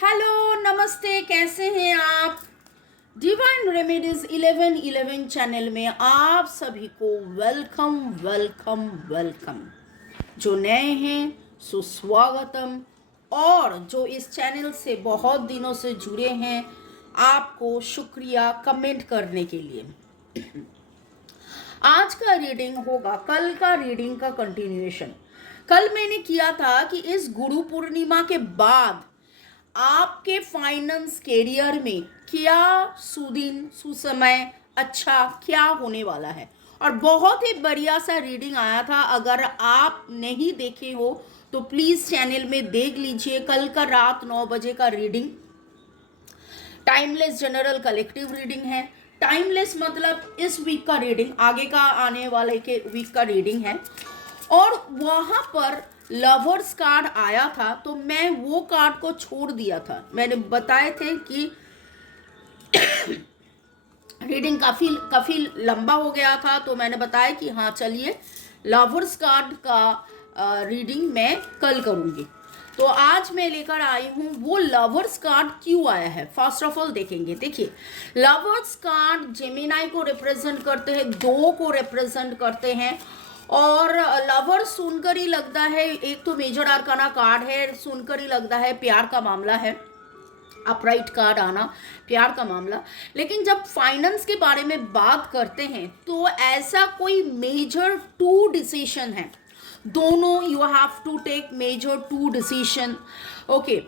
Hello, नमस्ते, कैसे हैं आप? डिवाइन रेमेडीज 1111 चैनल में आप सभी को वेलकम वेलकम वेलकम। जो नए हैं सुस्वागतम, और जो इस चैनल से बहुत दिनों से जुड़े हैं आपको शुक्रिया कमेंट करने के लिए। आज का रीडिंग होगा कल का रीडिंग का कंटिन्यूएशन। कल मैंने किया था कि इस गुरु पूर्णिमा के बाद आपके फाइनेंस कैरियर में क्या सुदिन सुसमय अच्छा क्या होने वाला है, और बहुत ही बढ़िया सा रीडिंग आया था। अगर आप नहीं देखे हो तो प्लीज़ चैनल में देख लीजिए। कल का रात 9 बजे का reading timeless general collective reading है। टाइमलेस मतलब इस वीक का रीडिंग, आगे का आने वाले के वीक का रीडिंग है। और वहाँ पर लवर्स कार्ड आया था तो मैं वो कार्ड को छोड़ दिया था। मैंने बताए थे कि रीडिंग काफ़ी काफ़ी लंबा हो गया था, तो मैंने बताया कि हाँ चलिए लवर्स कार्ड का रीडिंग मैं कल करूँगी। तो आज मैं लेकर आई हूँ वो लवर्स कार्ड क्यों आया है। फर्स्ट ऑफ ऑल देखेंगे। देखिए, लवर्स कार्ड जेमिनाई को रिप्रेजेंट करते हैं, दो को रिप्रेजेंट करते हैं। और लवर सुनकर ही लगता है, एक तो मेजर आर्काना कार्ड है, सुनकर ही लगता है प्यार का मामला है, अपराइट कार्ड आना प्यार का मामला। लेकिन जब फाइनेंस के बारे में बात करते हैं तो ऐसा कोई मेजर टू डिसीशन है, दोनों you have to take major two decision. Okay,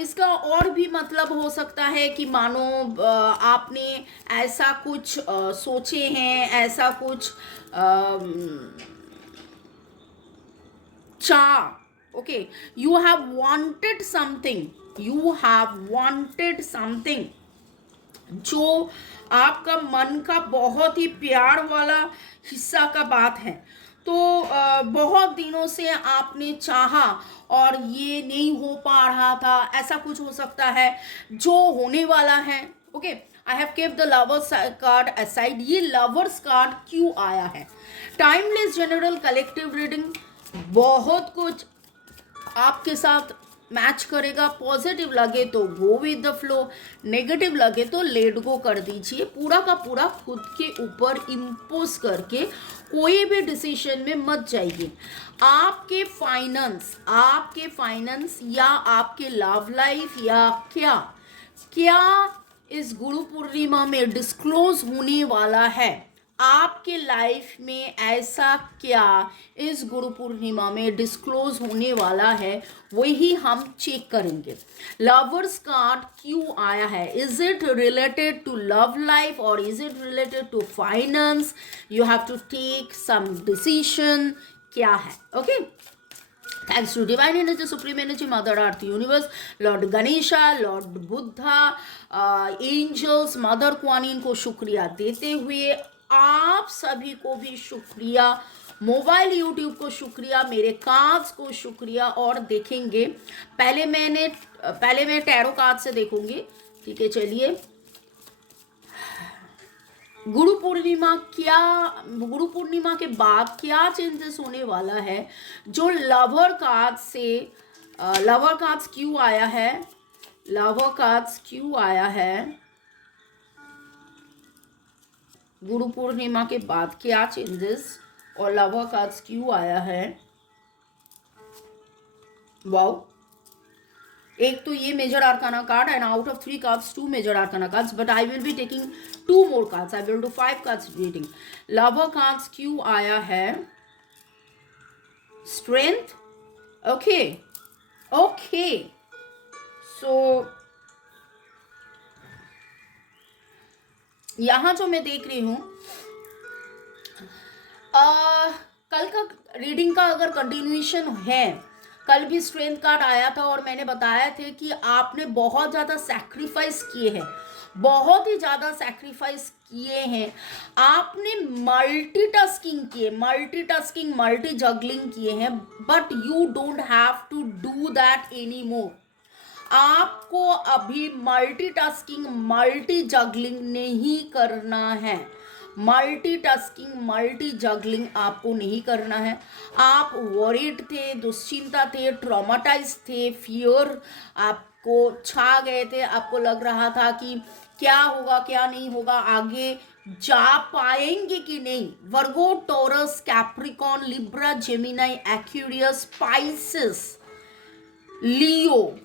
इसका और भी मतलब हो सकता है कि मानो आपने ऐसा कुछ सोचे हैं, ऐसा कुछ चाह। Okay, you have wanted something, you have wanted something जो आपका मन का बहुत ही प्यार वाला हिस्सा का बात है। तो बहुत दिनों से आपने चाहा और ये नहीं हो पा रहा था, ऐसा कुछ हो सकता है जो होने वाला है। Okay, I have kept the lovers card aside. ये लवर्स कार्ड क्यों आया है? टाइमलेस जनरल कलेक्टिव रीडिंग बहुत कुछ आपके साथ मैच करेगा। पॉजिटिव लगे तो go with the flow, negative लगे तो लेट गो कर दीजिए। पूरा का पूरा खुद के ऊपर इम्पोज करके कोई भी डिसीजन में मत जाइए। आपके फाइनेंस या आपके लव लाइफ या क्या क्या इस गुरु पूर्णिमा में डिस्क्लोज होने वाला है। आपके लाइफ में ऐसा क्या इस गुरु पूर्णिमा में डिस्क्लोज होने वाला है, वही हम चेक करेंगे। लवर्स कार्ड क्यों आया है? Is it related to love life और is it related to finance? You have to take some decision. क्या है? Okay, thanks to divine energy, supreme energy, mother earth universe, lord Ganesha, lord Buddha, angels, mother Kuan Yin को शुक्रिया देते हुए आप सभी को भी शुक्रिया, मोबाइल यूट्यूब को शुक्रिया, मेरे कार्ड्स को शुक्रिया। और देखेंगे, पहले मैं टैरो कार्ड से देखूंगी। ठीक है, चलिए। गुरु पूर्णिमा के बाद क्या चेंजेस होने वाला है? जो लवर कार्ड्स क्यों आया है? लवर कार्ड्स क्यों आया है? गुरु पूर्णिमा के बाद क्या चेंजेस और लवर कार्ड्स क्यों आया है? वाओ, एक तो ये major arcana card, and out of 3 cards 2 major arcana cards, but I will be taking 2 more cards. I will do 5 cards reading. Lover cards क्यों आया है? स्ट्रेंथ। ओके ओके, सो यहां जो मैं देख रही हूं, कल का रीडिंग का अगर कंटिन्यूएशन है, कल भी स्ट्रेंथ कार्ड आया था और मैंने बताया था कि आपने बहुत ज़्यादा सैक्रिफाइस किए हैं, बहुत ही ज़्यादा सैक्रिफाइस किए हैं। आपने मल्टी जगलिंग किए हैं, but you don't have to do that any more. आपको अभी मल्टीटास्किंग, मल्टी जगलिंग नहीं करना है। मल्टी जगलिंग आपको नहीं करना है। आप वरीड थे, दुश्चिंता थे, ट्रॉमाटाइज थे, फियर, आप को छा गए थे, आपको लग रहा था कि क्या होगा क्या नहीं होगा, आगे जा पाएंगे कि नहीं। Virgo, Taurus, Capricorn, Libra, Gemini, Aquarius, Pisces, Leo,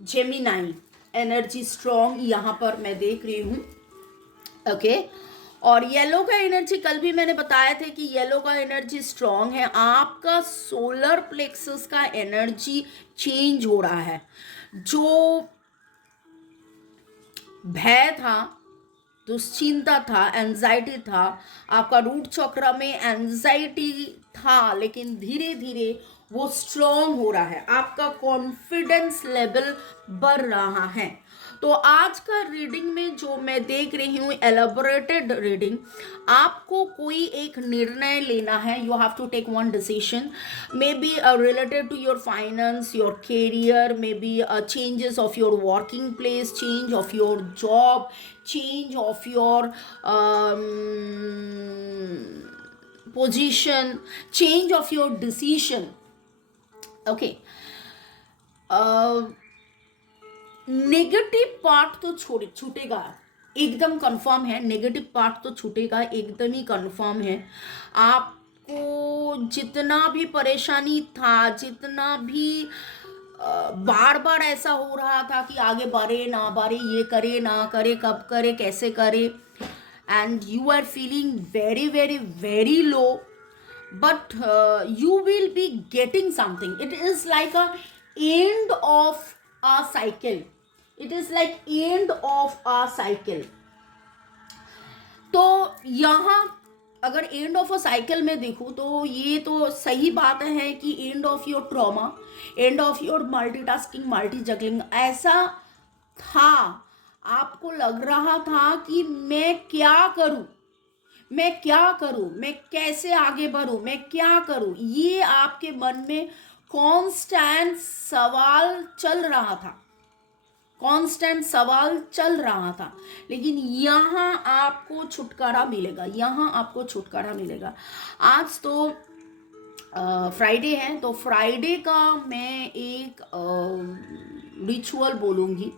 Gemini, energy strong यहाँ पर मैं देख रही हूँ। ओके और येलो का एनर्जी कल भी मैंने बताया था कि येलो का एनर्जी स्ट्रॉन्ग है। आपका सोलर प्लेक्सस का एनर्जी चेंज हो रहा है। जो भय था, दुश्चिंता था, एंजाइटी था, आपका रूट चक्र में एंजाइटी था, लेकिन धीरे धीरे वो स्ट्रॉन्ग हो रहा है, आपका कॉन्फिडेंस लेवल बढ़ रहा है। तो आज का रीडिंग में जो मैं देख रही हूँ एलेबोरेटेड रीडिंग, आपको कोई एक निर्णय लेना है। You have to take one decision, may be related to your finance, your career, may be changes of your working place, change of your job, change of your position, change of your decision. Okay, negative part तो छूटेगा, एकदम confirm है। Negative part तो छूटेगा, एकदम ही confirm है। आपको जितना भी परेशानी था, जितना भी बार बार ऐसा हो रहा था कि आगे बढ़े ना बढ़े, ये करे ना करे, कब करे, कैसे करे, and you are feeling very very very low, but you will be getting something. It is like a end of a cycle. It is like end of a cycle. तो यहाँ अगर एंड ऑफ अ साइकिल में देखूँ तो ये तो सही बात है कि end of your trauma, end of your multitasking, multi juggling ऐसा था। आपको लग रहा था कि मैं क्या करूँ, मैं क्या करूं, मैं कैसे आगे बढ़ूं, मैं क्या करूं, ये आपके मन में कांस्टेंट सवाल चल रहा था, कांस्टेंट सवाल चल रहा था। लेकिन यहाँ आपको छुटकारा मिलेगा, यहाँ आपको छुटकारा मिलेगा। आज तो फ्राइडे है, तो फ्राइडे का मैं एक रिचुअल बोलूँगी।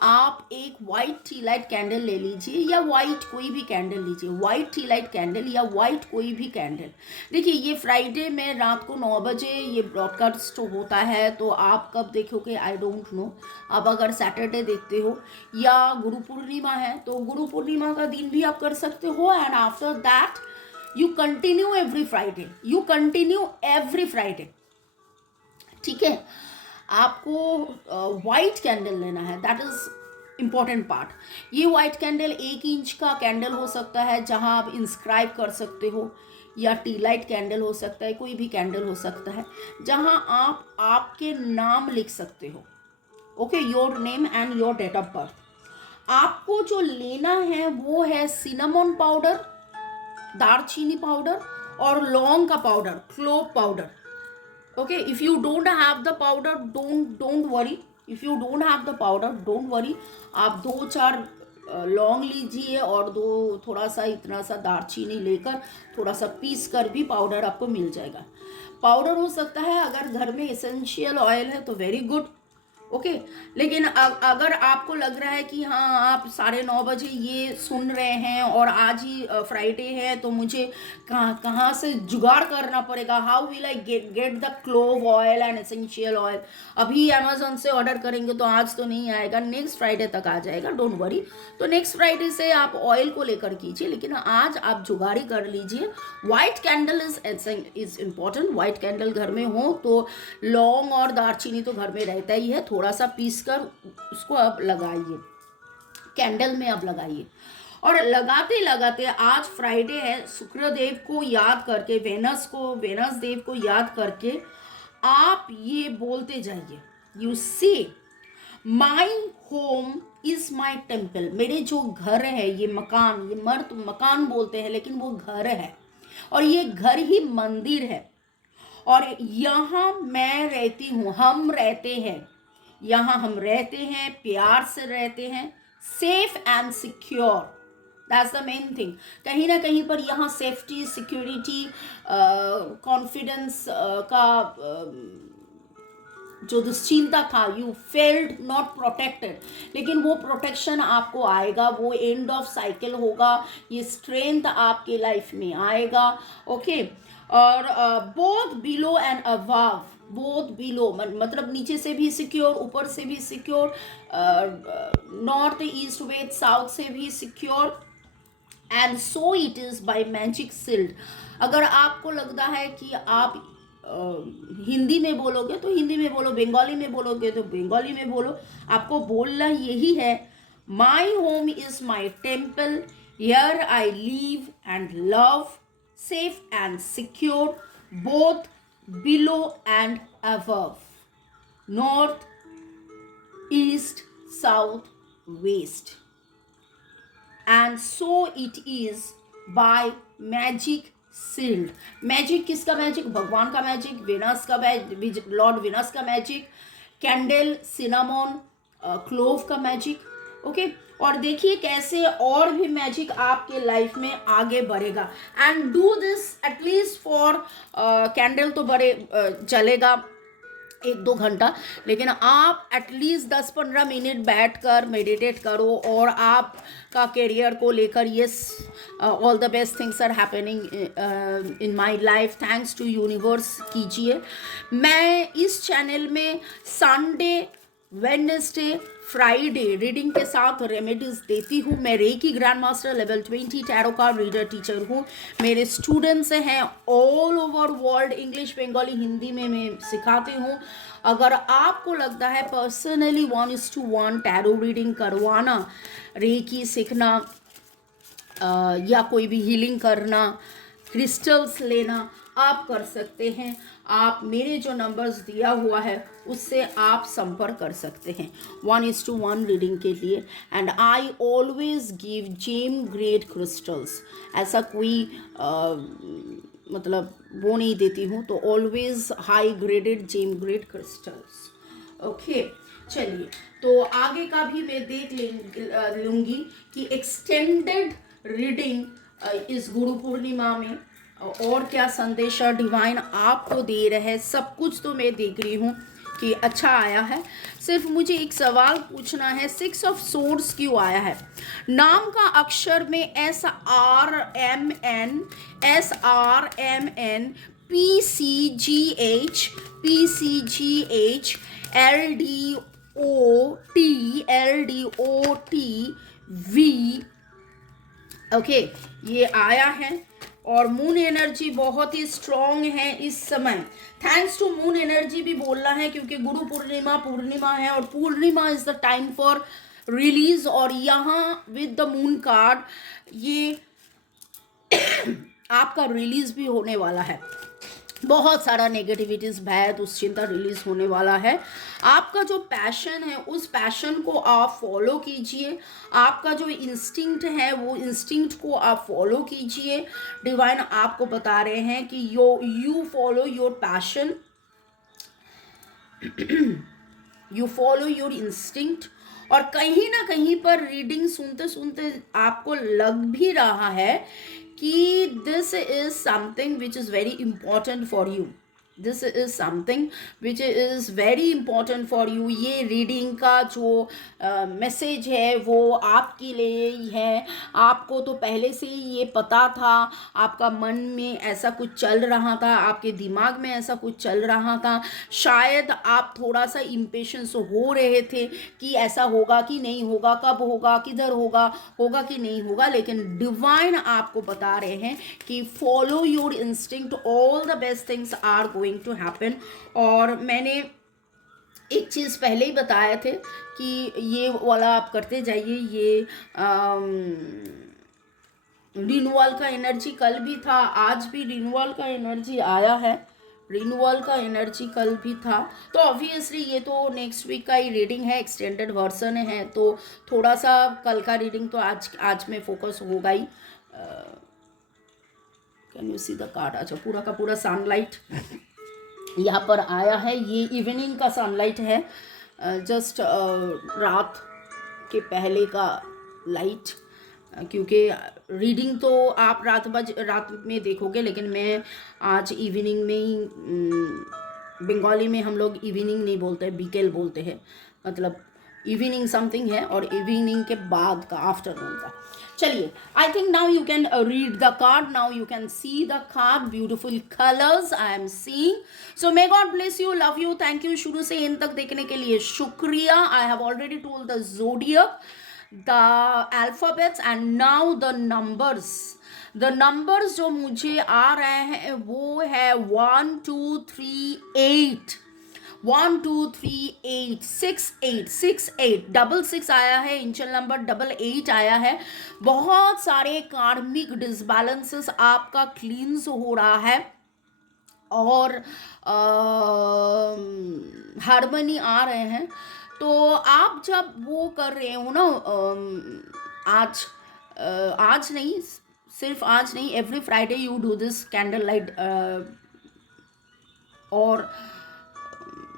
आप एक वाइट टी लाइट कैंडल ले लीजिए, या वाइट कोई भी कैंडल लीजिए, वाइट टी लाइट कैंडल या वाइट कोई भी कैंडल। देखिए ये फ्राइडे में रात को 9 बजे ये ब्रॉडकास्ट होता है, तो आप कब देखोगे आई डोंट नो। आप अगर सैटरडे देखते हो या गुरु पूर्णिमा है तो गुरु पूर्णिमा का दिन भी आप कर सकते हो, and after that you continue every Friday, you continue every Friday. ठीक है, आपको वाइट कैंडल लेना है, दैट इज इम्पॉर्टेंट पार्ट। ये वाइट कैंडल 1 इंच का कैंडल हो सकता है जहां आप इंस्क्राइब कर सकते हो, या टी लाइट कैंडल हो सकता है, कोई भी कैंडल हो सकता है जहां आप आपके नाम लिख सकते हो। Okay, your name and your date of birth. आपको जो लेना है वो है सिनेमन पाउडर, दालचीनी पाउडर और लौंग का powder, clove powder. Okay, if you don't have the powder, don't worry. If you don't have the powder, don't worry. आप 2-4 लौंग लीजिए और थोड़ा सा इतना सा दालचीनी लेकर थोड़ा सा पीस कर भी पाउडर आपको मिल जाएगा। पाउडर हो सकता है, अगर घर में एसेंशियल ऑयल है तो वेरी गुड। ओके, लेकिन अगर आपको लग रहा है कि हाँ आप 9:30 बजे ये सुन रहे हैं और आज ही फ्राइडे है, तो मुझे कहाँ से जुगाड़ करना पड़ेगा, how will I get the clove oil and essential oil. अभी अमेजोन से ऑर्डर करेंगे तो आज तो नहीं आएगा, नेक्स्ट फ्राइडे तक आ जाएगा, डोंट वरी। तो नेक्स्ट फ्राइडे से आप ऑयल को लेकर कीजिए, लेकिन आज आप जुगाड़ी कर लीजिए। White candle is important. White candle घर में हो तो लौंग और दालचीनी तो घर में रहता ही है, थोड़ा सा पीस कर उसको अब लगाइए, कैंडल में अब लगाइए। और लगाते लगाते आज फ्राइडे है, शुक्रदेव को याद करके, वेनस देव को याद करके आप ये बोलते जाइए, you see my home is my temple. मेरे जो घर है, ये मकान, ये मर्द मकान बोलते हैं लेकिन वो घर है, और ये घर ही मंदिर है, और यहाँ मैं रहती हूँ, हम रहते हैं, यहाँ हम रहते हैं, प्यार से रहते हैं, safe and secure. That's the main thing. कहीं ना कहीं पर यहाँ सेफ्टी, सिक्योरिटी, कॉन्फिडेंस का जो दुश्चिंता था, यू फेल्ड नॉट प्रोटेक्टेड, लेकिन वो प्रोटेक्शन आपको आएगा, वो एंड ऑफ साइकिल होगा, ये स्ट्रेंथ आपके लाइफ में आएगा. ओके. और both below and above, both below मतलब नीचे से भी सिक्योर, ऊपर से भी secure, north east west south से भी secure. And so it is by magic sealed. अगर आपको लगता है कि आप हिंदी में बोलोगे तो हिंदी में बोलो, बंगाली में बोलोगे तो बंगाली में बोलो, आपको बोलना यही है, my home is my temple, here I live and love, safe and secure, both below and above, north east south west. And so it is by magic sealed. Magic किसका मैजिक? भगवान का मैजिक, विनस का magic, lord Venus का magic, candle, cinnamon, clove का magic. Okay. और देखिए कैसे और भी मैजिक आपके लाइफ में आगे बढ़ेगा. And do this at least for, candle तो बड़े चलेगा 1-2 घंटा, लेकिन आप एटलीस्ट 10-15 मिनट बैठ कर मेडिटेट करो और आपका करियर को लेकर, yes all the best things are happening in my life, thanks to universe कीजिए. मैं इस चैनल में संडे, वेडनेसडे, फ्राइडे रीडिंग के साथ रेमेडीज देती हूँ. मैं reiki grand master level 20 tarot card reader teacher हूँ. मेरे स्टूडेंट्स हैं all over world, English, Bengali, Hindi में मैं सिखाती हूँ. अगर आपको लगता है पर्सनली 1:1 टैरो रीडिंग करवाना, रेकी सीखना, या कोई भी हीलिंग करना, क्रिस्टल्स लेना, आप कर सकते हैं. आप मेरे जो नंबर्स दिया हुआ है उससे आप संपर्क कर सकते हैं 1:1 रीडिंग के लिए. And I always give gem grade crystals. ऐसा कोई मतलब वो नहीं देती हूँ, तो always high graded gem grade crystals. Okay. चलिए, तो आगे का भी मैं देख लूँगी कि एक्सटेंडेड रीडिंग इस गुरु पूर्णिमा में और क्या संदेशा डिवाइन आपको दे रहे हैं. सब कुछ तो मैं देख रही हूँ कि अच्छा आया है. सिर्फ मुझे एक सवाल पूछना है, 6 ऑफ सोर्ड्स क्यों आया है? नाम का अक्षर में SRMN, PCGH, LDOT V. Okay, ये आया है. और मून एनर्जी बहुत ही स्ट्रॉन्ग है इस समय. थैंक्स टू मून एनर्जी भी बोलना है, क्योंकि गुरु पूर्णिमा है और Purnima is the time for release. और यहाँ विद द मून कार्ड ये आपका रिलीज भी होने वाला है. बहुत सारा नेगेटिविटीज, भय, दुश्चिंता रिलीज होने वाला है. आपका जो पैशन है उस पैशन को आप फॉलो कीजिए. आपका जो इंस्टिंक्ट है वो इंस्टिंक्ट को आप फॉलो कीजिए. डिवाइन आपको बता रहे हैं कि you follow your passion, you follow your instinct. और कहीं ना कहीं पर रीडिंग सुनते सुनते आपको लग भी रहा है कि this is something which is very important for you. This is something which is very important for you. ये रीडिंग का जो मैसेज है वो आपके लिए ही है. आपको तो पहले से ही ये पता था, आपका मन में ऐसा कुछ चल रहा था, आपके दिमाग में ऐसा कुछ चल रहा था. शायद आप थोड़ा सा इम्पेशंस हो रहे थे कि ऐसा होगा कि नहीं होगा, कब होगा, किधर होगा, होगा कि नहीं होगा. लेकिन डिवाइन आपको बता रहे हैं कि follow your instinct, all the best things are going to happen. और मैंने एक चीज़ पहले ही बताए थे कि ये वाला आप करते जाइए. ये रिन्यूअल का एनर्जी कल भी था, आज भी रिन्यूअल का एनर्जी आया है. रिन्यूअल का एनर्जी कल भी था. तो ऑब्वियसली ये तो नेक्स्ट वीक का ही रीडिंग है, एक्सटेंडेड वर्जन है, तो थोड़ा सा कल का रीडिंग तो आज में फोकस होगा ही. Can you see the card? अच्छा, पूरा का पूरा सनलाइट यहाँ पर आया है. ये इवनिंग का सनलाइट है, जस्ट रात के पहले का लाइट. क्योंकि रीडिंग तो आप रात में देखोगे, लेकिन मैं आज इवनिंग में ही बंगाली में हम लोग इवनिंग नहीं बोलते, बिकेल बोलते हैं, मतलब इवनिंग समथिंग है और इवनिंग के बाद का, आफ्टरनून का. चलिए, I think now you can read the card, now you can see the card, beautiful colours I am seeing. So may God bless you, love you, thank you शुरू से and तक देखने के लिए शुक्रिया. I have already told the zodiac, the alphabets and now the numbers. The numbers जो मुझे आ रहे हैं वो है 1 2 3 8, 1 2 3 8 6 8 6 8, 6 आया है, इंचल नंबर 8 आया है. बहुत सारे कार्मिक डिसबैलेंसेस आपका क्लींस हो रहा है और हार्मनी आ रहे हैं. तो आप जब वो कर रहे हो ना, आज नहीं, सिर्फ आज नहीं, every Friday you do this candle light. और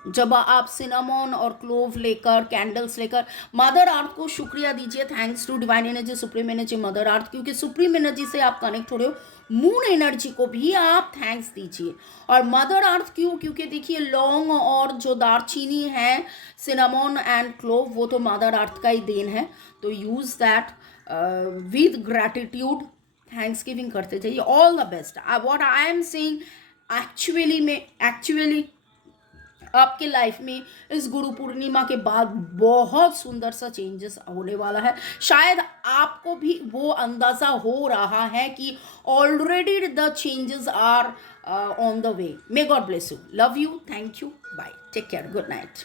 जब आप सिनामोन और क्लोव लेकर, कैंडल्स लेकर, मदर अर्थ को शुक्रिया दीजिए. Thanks to divine energy, supreme energy, mother earth, क्योंकि सुप्रीम एनर्जी से आप कनेक्ट हो रहे हो. मून एनर्जी को भी आप थैंक्स दीजिए. और मदर अर्थ क्यों? क्योंकि देखिए लौंग और जो दालचीनी है, सिनामोन एंड क्लोव, वो तो मदर अर्थ का ही देन है. तो use that with gratitude, thanks giving करते जाइए. All the best. What I am saying, actually आपके लाइफ में इस गुरु पूर्णिमा के बाद बहुत सुंदर सा चेंजेस होने वाला है. शायद आपको भी वो अंदाज़ा हो रहा है कि already the changes are on the way. May God bless you, love you, thank you, bye, take care, good night.